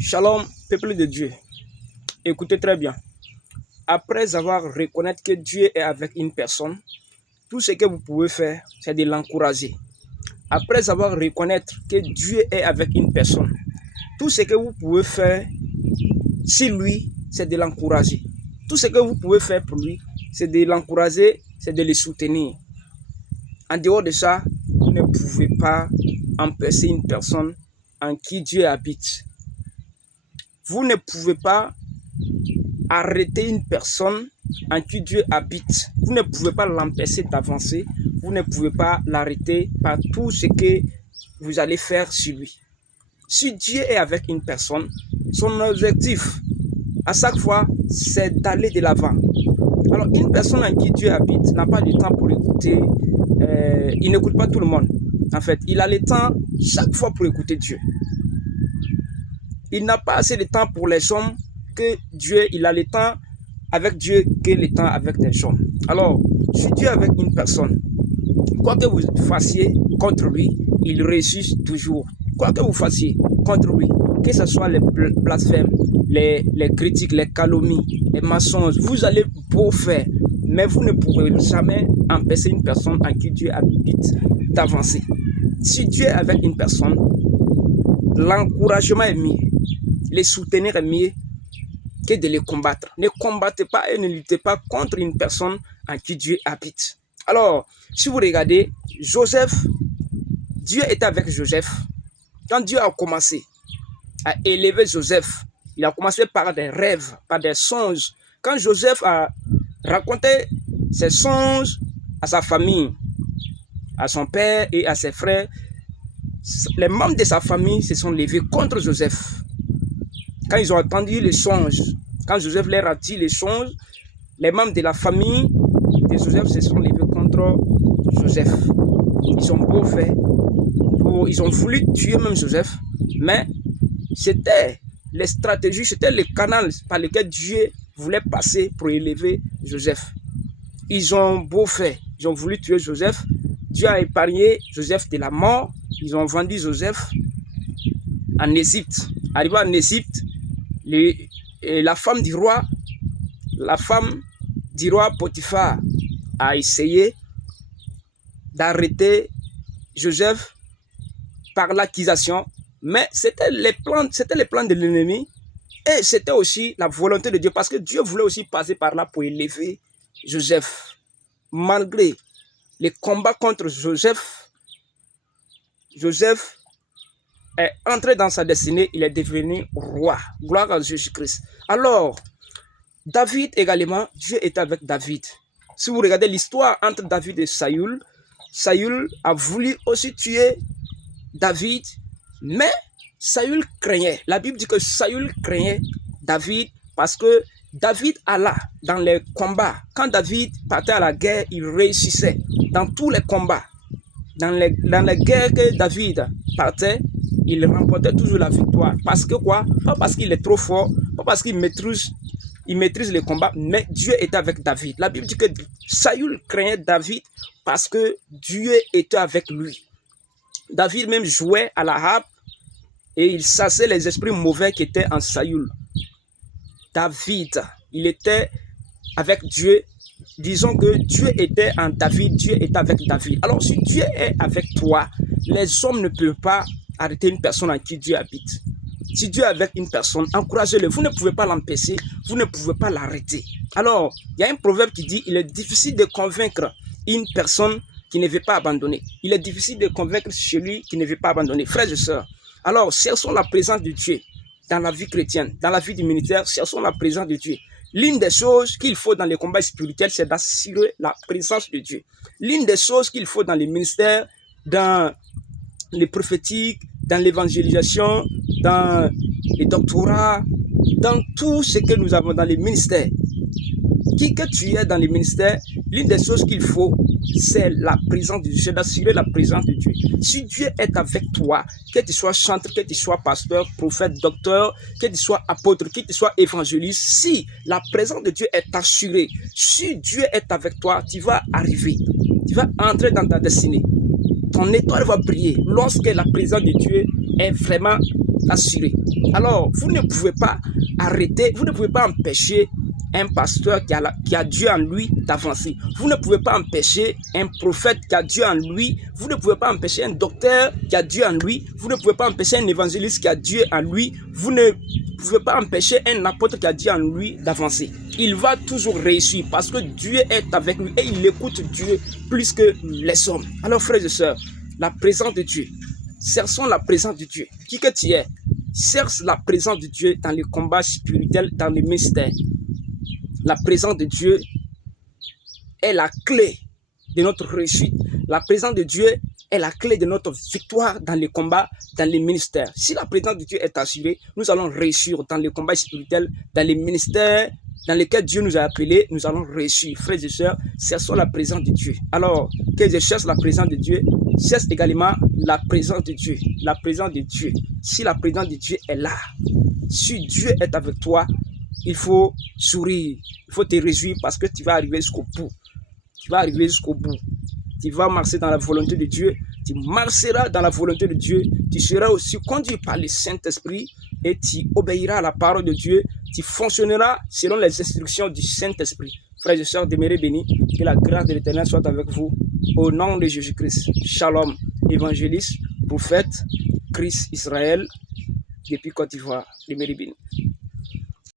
Shalom, peuple de Dieu. Écoutez très bien. Après avoir reconnu que Dieu est avec une personne, tout ce que vous pouvez faire, c'est de l'encourager. Après avoir reconnu que Dieu est avec une personne, tout ce que vous pouvez faire sur lui, c'est de l'encourager. Tout ce que vous pouvez faire pour lui, c'est de l'encourager, c'est de le soutenir. En dehors de ça, vous ne pouvez pas empêcher une personne en qui Dieu habite. Vous ne pouvez pas arrêter une personne en qui Dieu habite. Vous ne pouvez pas l'empêcher d'avancer. Vous ne pouvez pas l'arrêter par tout ce que vous allez faire sur lui. Si Dieu est avec une personne, son objectif, à chaque fois, c'est d'aller de l'avant. Alors, une personne en qui Dieu habite n'a pas de temps pour écouter. Il n'écoute pas tout le monde. En fait, il a le temps chaque fois pour écouter Dieu. Il n'a pas assez de temps pour les hommes que Dieu. Il a le temps avec Dieu que le temps avec des hommes. Alors, si Dieu est avec une personne, quoi que vous fassiez contre lui, il réussit toujours. Quoi que vous fassiez contre lui, que ce soit les blasphèmes, les critiques, les calomnies, les mensonges, vous allez beau faire, mais vous ne pourrez jamais empêcher une personne en qui Dieu habite d'avancer. Si Dieu est avec une personne, l'encouragement est mieux, les soutenir est mieux que de les combattre. Ne combattez pas et ne luttez pas contre une personne en qui Dieu habite. Alors, si vous regardez, Joseph, Dieu était avec Joseph. Quand Dieu a commencé à élever Joseph, il a commencé par des rêves, par des songes. Quand Joseph a raconté ses songes à sa famille, à son père et à ses frères, les membres de sa famille se sont levés contre Joseph. Quand ils ont entendu les songes, quand Joseph leur a dit les songes, les membres de la famille de Joseph se sont levés contre Joseph. Ils ont beau faire, ils ont voulu tuer même Joseph, mais c'était les stratégies, c'était le canal par lequel Dieu voulait passer pour élever Joseph. Ils ont beau faire, ils ont voulu tuer Joseph. Dieu a épargné Joseph de la mort. Ils ont vendu Joseph en Égypte. Arrivé en Égypte, la femme du roi Potiphar a essayé d'arrêter Joseph par l'accusation, mais c'était les plans de l'ennemi et c'était aussi la volonté de Dieu parce que Dieu voulait aussi passer par là pour élever Joseph. Malgré les combats contre Joseph, Joseph est entré dans sa destinée, il est devenu roi. Gloire à Jésus-Christ. Alors, David également, Dieu est avec David. Si vous regardez l'histoire entre David et Saül, Saül a voulu aussi tuer David, mais Saül craignait. La Bible dit que Saül craignait David parce que David alla dans les combats. Quand David partait à la guerre, il réussissait dans tous les combats. Dans les guerres que David partait, il remportait toujours la victoire. Parce que quoi? Pas parce qu'il est trop fort, pas parce qu'il maîtrise les combats, mais Dieu était avec David. La Bible dit que Saül craignait David parce que Dieu était avec lui. David même jouait à la harpe et il chassait les esprits mauvais qui étaient en Saül. David, il était avec Dieu. Disons que Dieu était en David, Dieu est avec David. Alors si Dieu est avec toi, les hommes ne peuvent pas arrêter une personne en qui Dieu habite. Si Dieu est avec une personne, encouragez-le. Vous ne pouvez pas l'empêcher, vous ne pouvez pas l'arrêter. Alors, il y a un proverbe qui dit, il est difficile de convaincre une personne qui ne veut pas abandonner. Il est difficile de convaincre celui qui ne veut pas abandonner. Frères et sœurs, alors cherchons la présence de Dieu dans la vie chrétienne, dans la vie du militaire, cherchons la présence de Dieu. L'une des choses qu'il faut dans les combats spirituels, c'est d'assurer la présence de Dieu. L'une des choses qu'il faut dans les ministères, dans les prophétiques, dans l'évangélisation, dans les doctorats, dans tout ce que nous avons dans les ministères. Qui que tu es dans les ministères, l'une des choses qu'il faut, c'est la présence de Dieu, c'est d'assurer la présence de Dieu. Si Dieu est avec toi, que tu sois chanteur, que tu sois pasteur, prophète, docteur, que tu sois apôtre, que tu sois évangéliste, si la présence de Dieu est assurée, si Dieu est avec toi, tu vas arriver, tu vas entrer dans ta destinée. Ton étoile va briller lorsque la présence de Dieu est vraiment l'assurer. Alors, vous ne pouvez pas arrêter, vous ne pouvez pas empêcher un pasteur qui a Dieu en lui d'avancer. Vous ne pouvez pas empêcher un prophète qui a Dieu en lui. Vous ne pouvez pas empêcher un docteur qui a Dieu en lui. Vous ne pouvez pas empêcher un évangéliste qui a Dieu en lui. Vous ne pouvez pas empêcher un apôtre qui a Dieu en lui d'avancer. Il va toujours réussir parce que Dieu est avec lui et il écoute Dieu plus que les hommes. Alors frères et sœurs, la présence de Dieu. Cherchons la présence de Dieu. Qui que tu es, cherche la présence de Dieu dans les combats spirituels, dans les mystères. La présence de Dieu est la clé de notre réussite. La présence de Dieu est la clé de notre victoire dans les combats, dans les ministères. Si la présence de Dieu est assurée, nous allons réussir dans les combats spirituels, dans les ministères dans lesquels Dieu nous a appelés, nous allons réussir. Frères et sœurs, cherchons la présence de Dieu. Alors, que je cherche la présence de Dieu, cherche également la présence de Dieu. La présence de Dieu. Si la présence de Dieu est là, si Dieu est avec toi, il faut sourire, il faut te réjouir parce que tu vas arriver jusqu'au bout. Tu vas arriver jusqu'au bout. Tu vas marcher dans la volonté de Dieu. Tu marcheras dans la volonté de Dieu. Tu seras aussi conduit par le Saint-Esprit et tu obéiras à la parole de Dieu. Tu fonctionneras selon les instructions du Saint-Esprit. Frères et sœurs, demeurez bénis. Que la grâce de l'Éternel soit avec vous. Au nom de Jésus-Christ. Shalom, évangéliste, prophète, Christ Israël, depuis Côte d'Ivoire. Demeurez bénis.